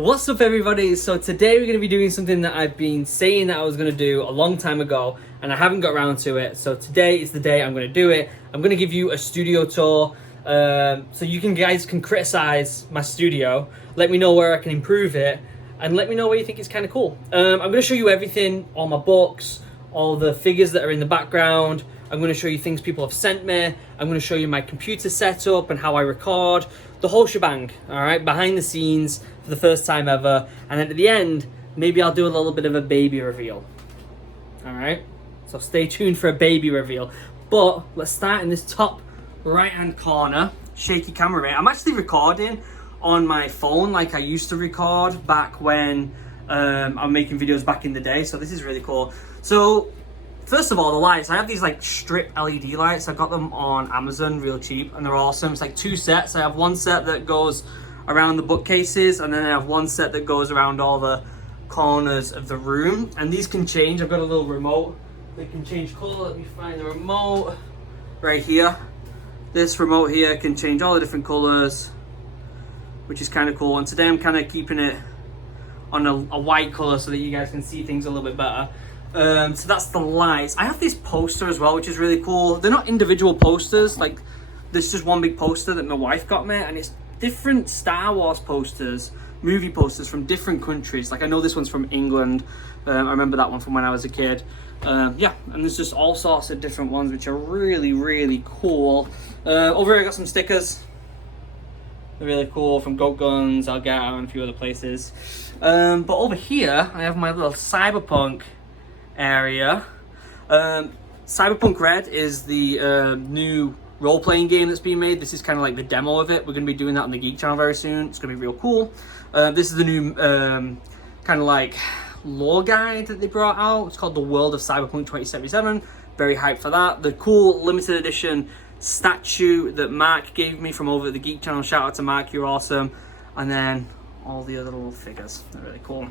What's up, everybody? So today we're going to be doing something that I've been saying that I was going to do a long time ago and I haven't got around to it. So today is the day I'm going to do it. I'm going to give you a studio tour so you guys can criticize my studio, let me know where I can improve it, and let me know where you think it's kind of cool. I'm going to show you everything, all my books, all the figures that are in the background. I'm going to show you things people have sent me. I'm going to show you my computer setup and how I record, the whole shebang, all right, behind the scenes for the first time ever. And then at the end, maybe I'll do a little bit of a baby reveal, all right? So stay tuned for a baby reveal. But let's start in this top right-hand corner. Shaky camera, mate. I'm actually recording on my phone like I used to record back when I'm making videos back in the day. So this is really cool. So first of all, the lights. I have these like strip LED lights. I got them on Amazon real cheap and they're awesome. It's like two sets. I have one set that goes around the bookcases and then I have one set that goes around all the corners of the room. And these can change. I've got a little remote. They can change color. Let me find the remote right here. This remote here can change all the different colors, which is kind of cool. And today I'm kind of keeping it on a white color so that you guys can see things a little bit better. So that's the lights. I have this poster as well, which is really cool. They're not individual posters, like there's just one big poster that my wife got me, and it's different Star Wars posters, movie posters from different countries. Like I know this one's from England. I remember that one from when I was a kid. Yeah, and there's just all sorts of different ones which are really, really cool. Over here I got some stickers. They're really cool from Goat Guns, Elgato, and a few other places. But over here I have my little cyberpunk area. Cyberpunk Red is the new role-playing game that's being made. This is kind of like the demo of it. We're going to be doing that on the Geek channel very soon. It's going to be real cool. This is the new kind of like lore guide that they brought out. It's called The World of Cyberpunk 2077. Very hyped for that. The cool limited edition statue that Mark gave me from over at the Geek channel. Shout out to Mark, you're awesome. And then all the other little figures. They're really cool.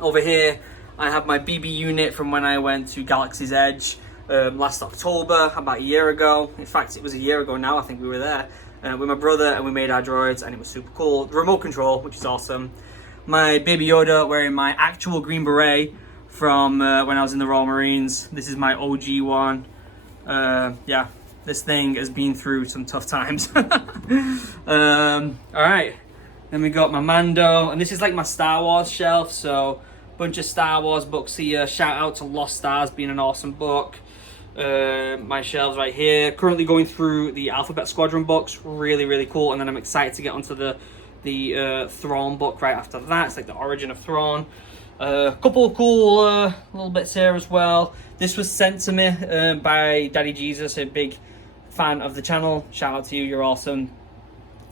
Over here I have my BB unit from when I went to Galaxy's Edge last October, about a year ago. In fact, it was a year ago now. I think we were there with my brother and we made our droids and it was super cool. The remote control, which is awesome. My Baby Yoda wearing my actual Green Beret from when I was in the Royal Marines. This is my OG one. Yeah, this thing has been through some tough times. All right, then we got my Mando, and this is like my Star Wars shelf. So bunch of Star Wars books here. Shout out to Lost Stars being an awesome book. My shelves right here. Currently going through the Alphabet Squadron books. Really, really cool. And then I'm excited to get onto the Thrawn book right after that. It's like the origin of Thrawn. A couple of cool little bits here as well. This was sent to me by Daddy Jesus, a big fan of the channel. Shout out to you, you're awesome.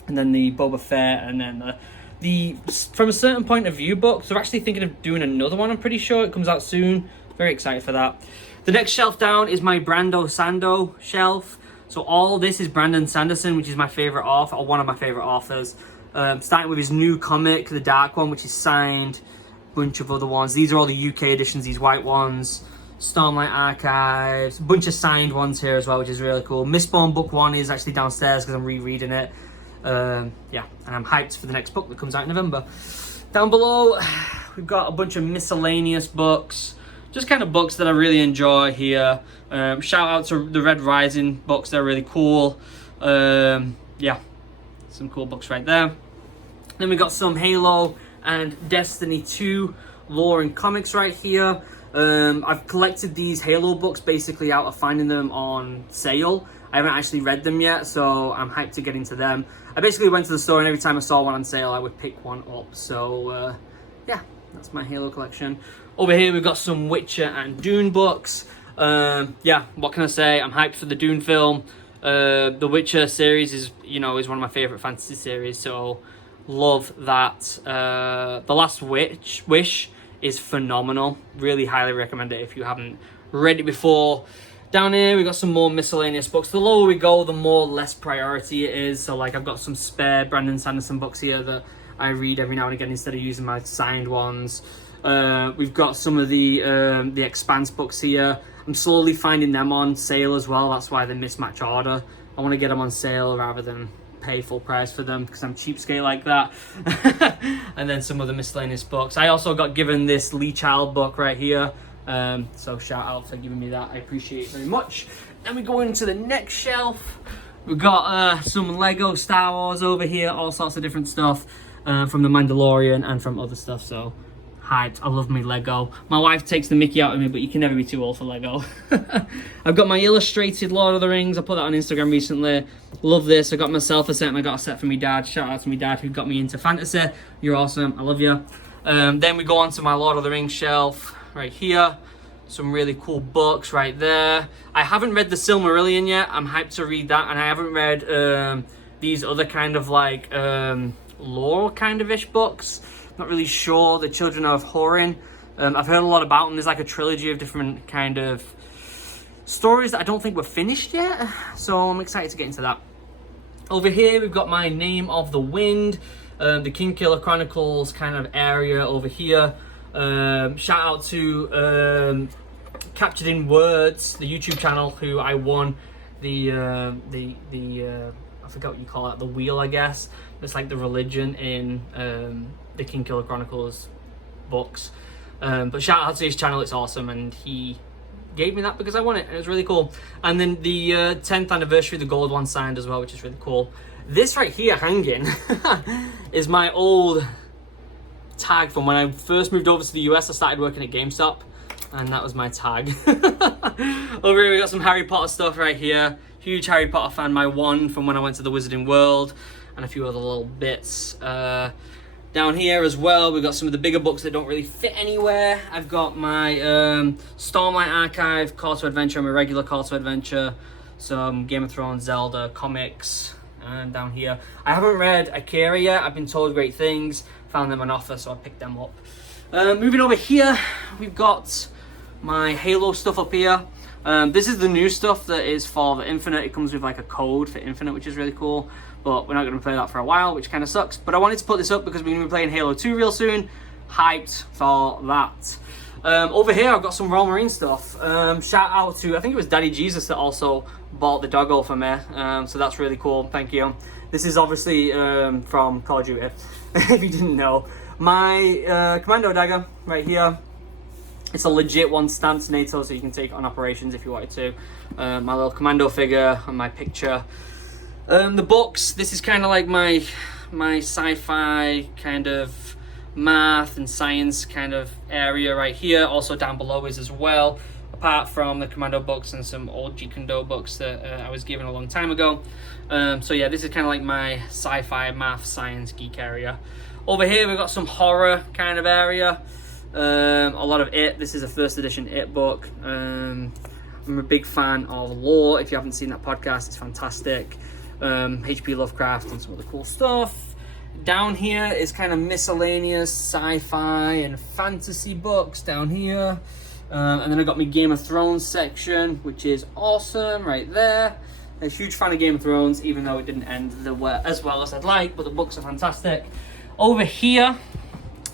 And then the Boba Fett, and then the From a Certain Point of View book. So we're actually thinking of doing another one. I'm pretty sure it comes out soon. Very excited for that. The next shelf down is my Brando Sando shelf. So all this is Brandon Sanderson, which is my favorite author, or one of my favorite authors. Starting with his new comic, The Dark One, which is signed. A bunch of other ones. These are all the UK editions, these white ones. Stormlight Archives. A bunch of signed ones here as well, which is really cool. Mistborn book 1 is actually downstairs because I'm rereading it. Yeah, and I'm hyped for the next book that comes out in November. Down below, we've got a bunch of miscellaneous books. Just kind of books that I really enjoy here. Shout out to the Red Rising books, they're really cool. Yeah, some cool books right there. Then we got some Halo and Destiny 2 lore and comics right here. I've collected these Halo books basically out of finding them on sale. I haven't actually read them yet, so I'm hyped to get into them. I basically went to the store and every time I saw one on sale, I would pick one up. So, yeah, that's my Halo collection. Over here, we've got some Witcher and Dune books. Yeah, what can I say? I'm hyped for the Dune film. The Witcher series is one of my favorite fantasy series, so love that. The Last Wish is phenomenal. Really highly recommend it if you haven't read it before. Down here, we got some more miscellaneous books. The lower we go, the more less priority it is. So, like, I've got some spare Brandon Sanderson books here that I read every now and again instead of using my signed ones. We've got some of the Expanse books here. I'm slowly finding them on sale as well. That's why they mismatch order. I want to get them on sale rather than pay full price for them because I'm cheapskate like that. And then some other miscellaneous books. I also got given this Lee Child book right here. So shout out for giving me that. I appreciate it very much. Then we go into the next shelf. We've got some Lego Star Wars over here, all sorts of different stuff from The Mandalorian and from other stuff. So hyped. I love me Lego. My wife takes the mickey out of me, but you can never be too old for Lego. I've got my illustrated Lord of the Rings. I put that on Instagram recently. Love this. I got myself a set and I got a set for my dad. Shout out to my dad who got me into fantasy. You're awesome. I love you. Then we go on to my Lord of the Rings shelf right here. Some really cool books right there. I haven't read The Silmarillion yet. I'm hyped to read that. And I haven't read these other kind of like lore kind of ish books. Not really sure. The Children of Húrin. I've heard a lot about them. There's like a trilogy of different kind of stories that I don't think were finished yet. So I'm excited to get into that. Over here we've got my Name of the Wind, the Kingkiller Chronicles kind of area over here. Shout out to Captured in Words, the YouTube channel, who I won the I forgot what you call it, the wheel, I guess. It's like the religion in the Kingkiller Chronicles books. But shout out to his channel, it's awesome, and he gave me that because I won it. It was really cool. And then the 10th anniversary, the gold one signed as well, which is really cool. This right here hanging is my old tag from when I first moved over to the US. I started working at GameStop, and that was my tag. Over here we got some Harry Potter stuff right here. Huge Harry Potter fan. My wand from when I went to the Wizarding World, and a few other little bits. Down here as well, we've got some of the bigger books that don't really fit anywhere. I've got my Stormlight Archive, Call to Adventure, my regular Call to Adventure, some Game of Thrones, Zelda, comics, and down here. I haven't read Akira yet. I've been told great things. Found them on offer, so I picked them up. Moving over here, we've got my Halo stuff up here. This is the new stuff that is for the Infinite. It comes with like a code for Infinite, which is really cool. But we're not going to play that for a while, which kind of sucks. But I wanted to put this up because we're going to be playing Halo 2 real soon. Hyped for that. Over here, I've got some Royal Marine stuff. Shout out to, I think it was Daddy Jesus that also bought the doggo for me. So that's really cool. Thank you. This is obviously from Call of Duty, if you didn't know. My Commando dagger right here. It's a legit one stamped NATO, so you can take it on operations if you wanted to. My little Commando figure and my picture. The books, this is kind of like my sci-fi kind of math and science kind of area right here. Also down below is as well, apart from the Commando books and some old Jeet Kune Do books that I was given a long time ago. So yeah, this is kind of like my sci-fi math science geek area. Over here we've got some horror kind of area. A lot of It. This is a first edition It book. I'm a big fan of lore. If you haven't seen that podcast, it's fantastic. H.P. Lovecraft and some other cool stuff. Down here is kind of miscellaneous sci-fi and fantasy books down here. And then I got my Game of Thrones section, which is awesome right there. I'm a huge fan of Game of Thrones, even though it didn't end as well as I'd like, but the books are fantastic. Over here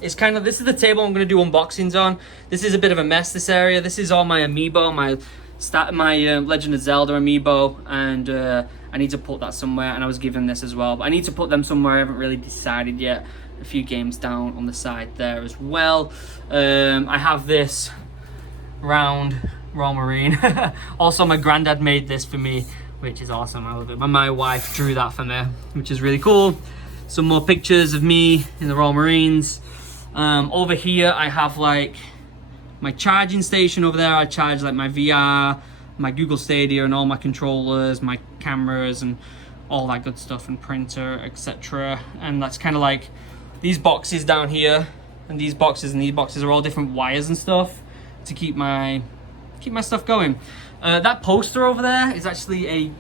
is kind of, this is the table I'm going to do unboxings on. This is a bit of a mess, this area. This is all my amiibo, my Legend of Zelda amiibo, and I need to put that somewhere, and I was given this as well, but I need to put them somewhere. I haven't really decided yet. A few games down on the side there as well. I have this round Royal Marine. Also, my granddad made this for me, which is awesome. I love it. My wife drew that for me, which is really cool. Some more pictures of me in the Royal Marines. Over here, I have like my charging station over there. I charge like my VR, my Google Stadia, and all my controllers, my cameras, and all that good stuff, and printer, etc. And that's kind of like these boxes down here, and these boxes are all different wires and stuff to keep my stuff going. That poster over there is actually a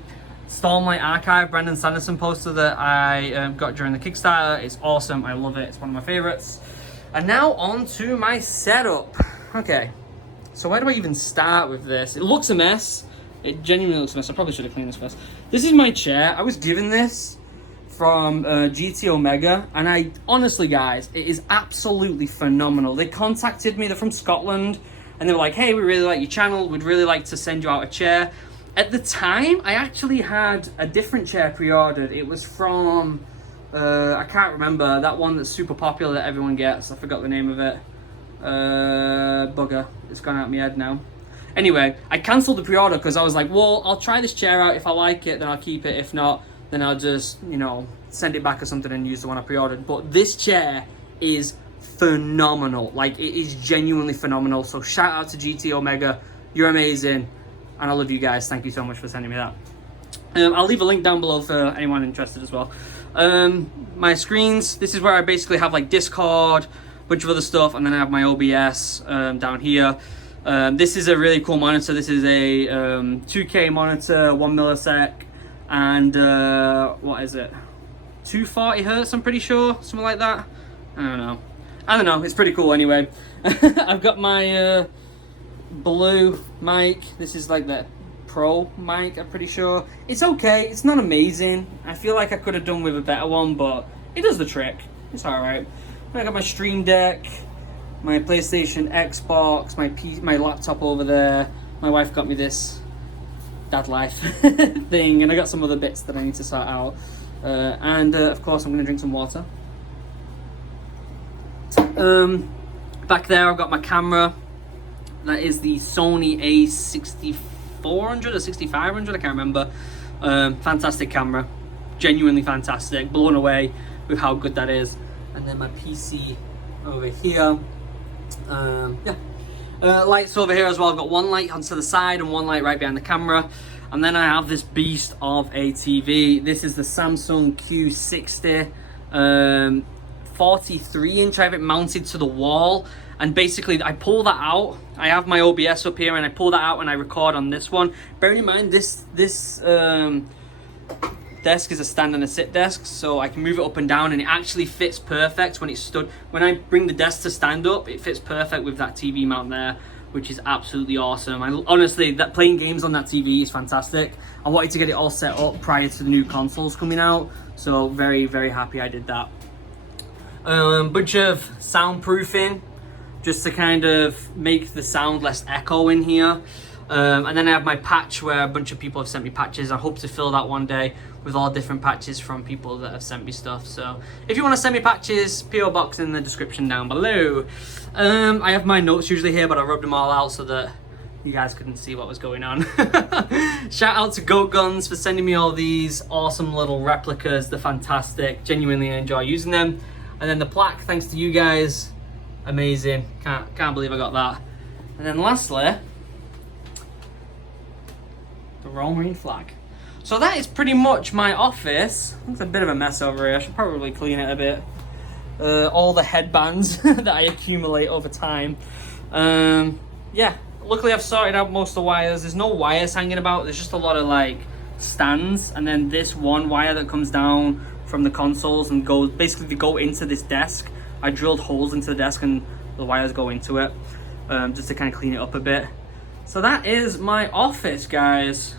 Stormlight Archive Brandon Sanderson poster that I got during the Kickstarter. It's awesome. I love it. It's one of my favorites. And now on to my setup. Okay, so where do I even start with this? It looks a mess. It genuinely looks a mess. I probably should have cleaned this first. This is my chair. I was given this from GT Omega, and I honestly, guys, it is absolutely phenomenal. They contacted me. They're from Scotland, and they were like, hey, we really like your channel. We'd really like to send you out a chair. At the time, I actually had a different chair pre-ordered. It was from, I can't remember, that one that's super popular that everyone gets. I forgot the name of it. Bugger. It's gone out of my head now. Anyway, I cancelled the pre-order because I was like, well, I'll try this chair out. If I like it, then I'll keep it. If not, then I'll just, you know, send it back or something and use the one I pre-ordered. But this chair is phenomenal. Like, it is genuinely phenomenal. So shout out to GT Omega. You're amazing. And I love you guys. Thank you so much for sending me that. I'll leave a link down below for anyone interested as well. My screens, this is where I basically have like Discord, a bunch of other stuff, and then I have my OBS down here. This is a really cool monitor. This is a 2K monitor, 1 millisec, and what is it? 240 hertz, I'm pretty sure, something like that. I don't know. It's pretty cool anyway. I've got my blue mic. This is like the pro mic, I'm pretty sure. It's okay. It's not amazing. I feel like I could have done with a better one, but it does the trick. It's alright. I got my Stream Deck, my PlayStation, Xbox, my laptop over there. My wife got me this dad life thing, and I got some other bits that I need to sort out. And of course I'm going to drink some water. Back there I've got my camera. That is the Sony A6400 or 6500, I can't remember. Fantastic camera, genuinely fantastic. Blown away with how good that is. And then my PC over here. Lights over here as well. I've got one light onto the side and one light right behind the camera. And then I have this beast of a TV. This is the Samsung Q60, 43 inch. I have it mounted to the wall. And basically, I pull that out. I have my OBS up here, and I pull that out and I record on this one. Bearing in mind, this desk is a stand and a sit desk, so I can move it up and down, and it actually fits perfect when it's stood. When I bring the desk to stand up, it fits perfect with that TV mount there, which is absolutely awesome. Honestly, that playing games on that TV is fantastic. I wanted to get it all set up prior to the new consoles coming out, so very, very happy I did that. Bunch of soundproofing, just to kind of make the sound less echo in here. And then I have my patch where a bunch of people have sent me patches. I hope to fill that one day with all different patches from people that have sent me stuff. So if you want to send me patches, PO box in the description down below. I have my notes usually here, but I rubbed them all out so that you guys couldn't see what was going on. Shout out to Goat Guns for sending me all these awesome little replicas. They're fantastic. Genuinely enjoy using them. And then the plaque, thanks to you guys. Amazing. Can't believe I got that. And then lastly, the Royal Marine flag. So that is pretty much my office. It's a bit of a mess over here. I should probably clean it a bit. All the headbands that I accumulate over time. Yeah, luckily I've sorted out most of the wires. There's no wires hanging about. There's just a lot of like stands, and then this one wire that comes down from the consoles and goes basically to go into this desk. I drilled holes into the desk and the wires go into it, just to kind of clean it up a bit. So that is my office, guys.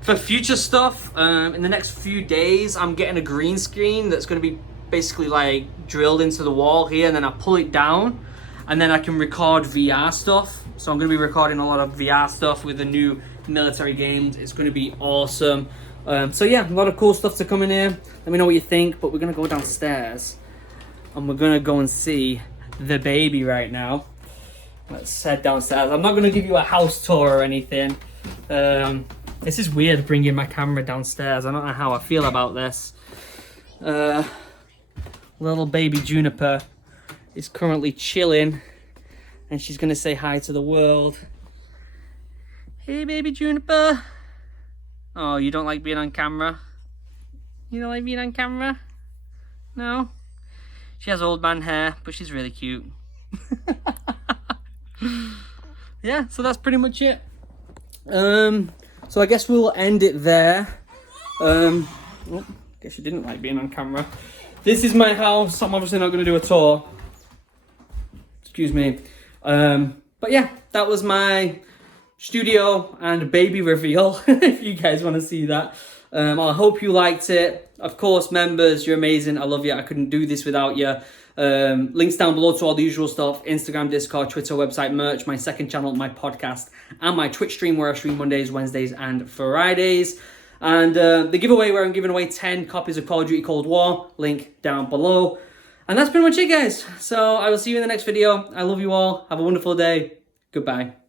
For future stuff, in the next few days, I'm getting a green screen that's going to be basically like drilled into the wall here, and then I pull it down, and then I can record VR stuff. So I'm going to be recording a lot of VR stuff with the new military games. It's going to be awesome. So yeah, a lot of cool stuff to come in here. Let me know what you think, but we're going to go downstairs and we're going to go and see the baby right now. Let's head downstairs. I'm not going to give you a house tour or anything. This is weird bringing my camera downstairs. I don't know how I feel about this. Little baby Juniper is currently chilling, and she's going to say hi to the world. Hey, baby Juniper. Oh, you don't like being on camera? You don't like being on camera? No? She has old man hair, but she's really cute. Yeah, so that's pretty much it. So I guess we'll end it there. Oh, guess you didn't like being on camera. This is my house. I'm obviously not going to do a tour. Excuse me. But yeah, that was my studio and baby reveal, if you guys want to see that. I hope you liked it. Of course, members, you're amazing. I love you. I couldn't do this without you. Links down below to all the usual stuff: Instagram, Discord, Twitter, website, merch, my second channel, my podcast, and my Twitch stream where I stream Mondays, Wednesdays, and Fridays. And the giveaway where I'm giving away 10 copies of Call of Duty Cold War, link down below. And that's pretty much it, guys. So I will see you in the next video. I love you all. Have a wonderful day. Goodbye.